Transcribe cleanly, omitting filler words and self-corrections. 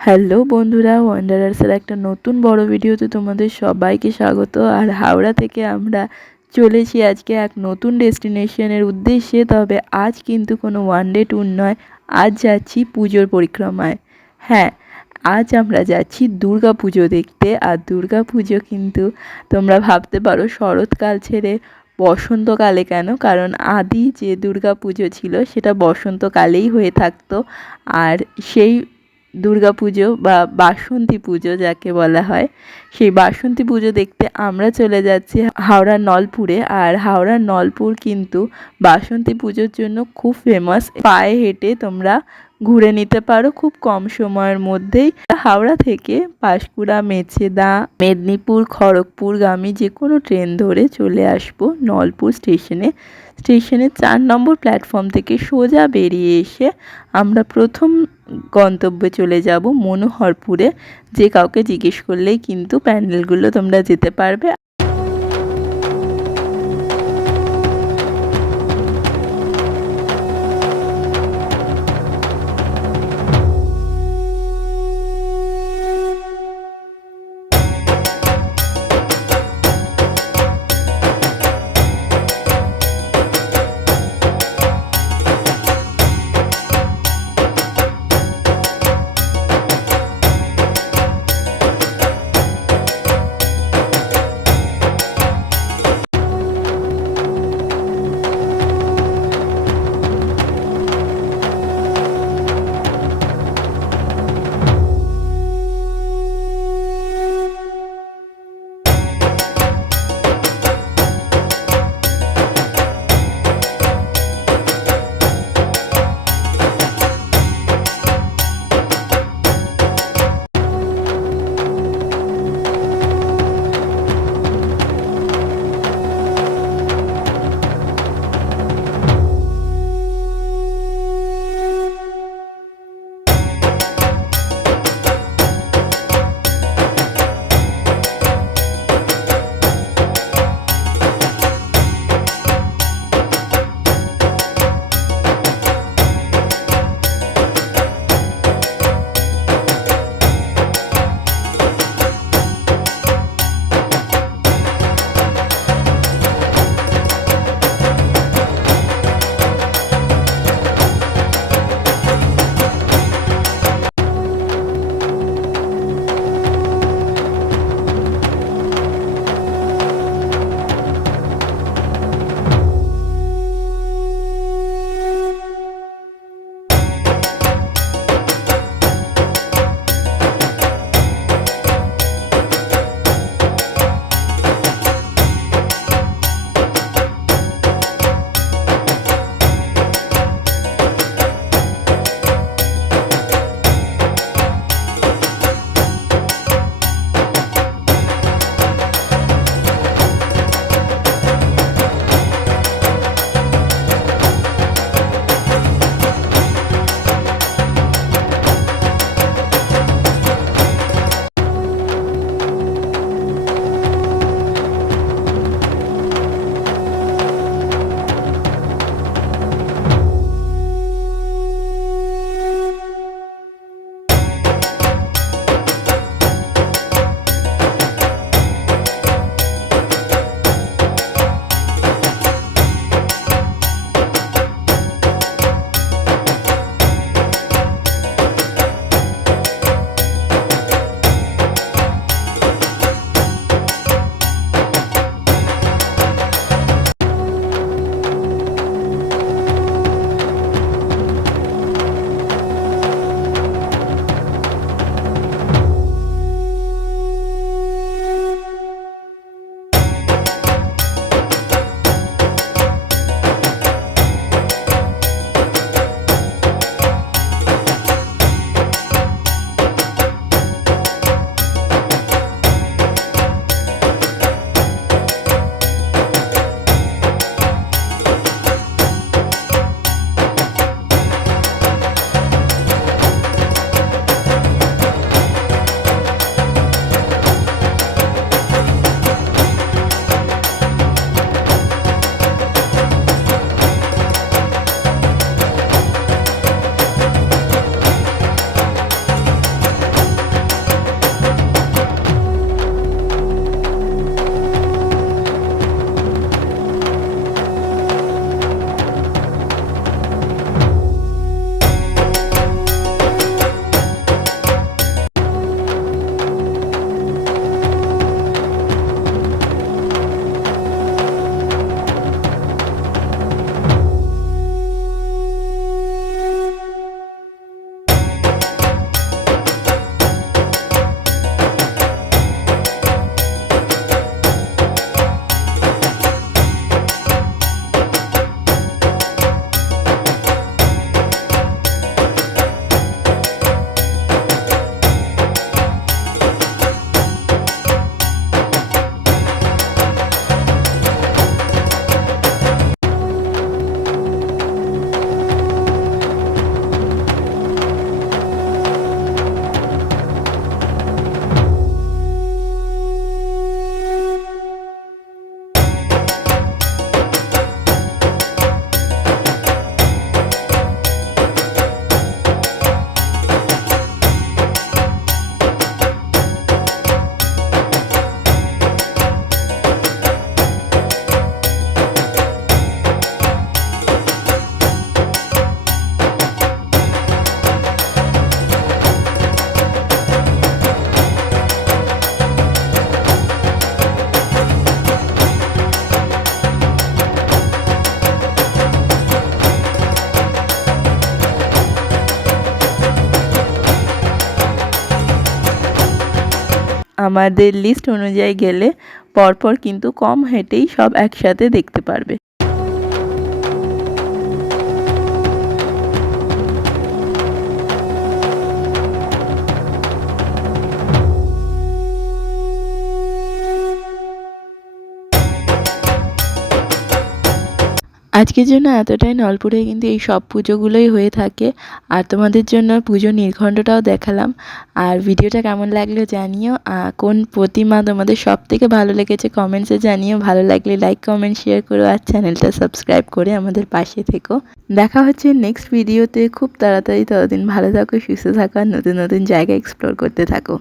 Hello বন্ধুরা, ওয়ান্ডারার্সের একটা নতুন বড় ভিডিওতে তোমাদের সবাইকে স্বাগত। আর হাওড়া থেকে আমরা চলেছি আজকে এক নতুন ডেস্টিনেশনের উদ্দেশ্যে। তবে আজ কিন্তু কোনো ওয়ান ডে ট্যুর নয়, আজ যাচ্ছি পুজোর পরিক্রমায়। হ্যাঁ, আজ আমরা যাচ্ছি দুর্গা পুজো দেখতে। আর দুর্গা পুজো কিন্তু তোমরা ভাবতে পারো শরৎকাল ছেড়ে বসন্তকালে কেন, কারণ আদি যে দুর্গা পুজো ছিল সেটা বসন্তকালেই হয়ে থাকতো। আর সেই দুর্গাপুজো বা বাসন্তী পুজো যাকে বলা হয়, সেই বাসন্তী পুজো দেখতে আমরা চলে যাচ্ছি হাওড়ার নলপুরে। আর হাওড়ার নলপুর কিন্তু বাসন্তী পুজোর জন্য খুব ফেমাস। পায়ে হেঁটে তোমরা ঘুরে নিতে পারো খুব কম সময়ের মধ্যেই। হাওড়া থেকে পাঁশকুড়া, মেচেদা, মেদিনীপুর, খড়গপুরগামী যে কোনো ট্রেন ধরে চলে আসবো নলপুর স্টেশনে। স্টেশনের 4 নম্বর প্ল্যাটফর্ম থেকে সোজা বেরিয়ে এসে আমরা প্রথম গন্তব্যে চলে যাব মনোহরপুরে। যে কাউকে জিজ্ঞেস করলেই কিন্তু প্যান্ডেলগুলো তোমরা যেতে পারবে। আমাদের লিস্ট অনুযায়ী গেলে পরপর কিন্তু কম হেঁটেই সব একসাথে দেখতে পারবে। আজকের জন্য এতটাই। নলপুরে কিন্তু এই সব পুজোগুলোই হয়ে থাকে, আর তোমাদের জন্য পুজো নির্ঘণ্টটাও দেখালাম। আর ভিডিওটা কেমন লাগলো জানিও, কোন প্রতিমা তোমাদের সব থেকে ভালো লেগেছে কমেন্টসে জানিও। ভালো লাগলে লাইক কমেন্ট শেয়ার করো, আর চ্যানেলটা সাবস্ক্রাইব করে আমাদের পাশে থেকো। দেখা হচ্ছে নেক্সট ভিডিওতে খুব তাড়াতাড়ি। ততদিন ভালো থাকো, সুস্থ থাকো, আর নতুন নতুন জায়গা এক্সপ্লোর করতে থাকো।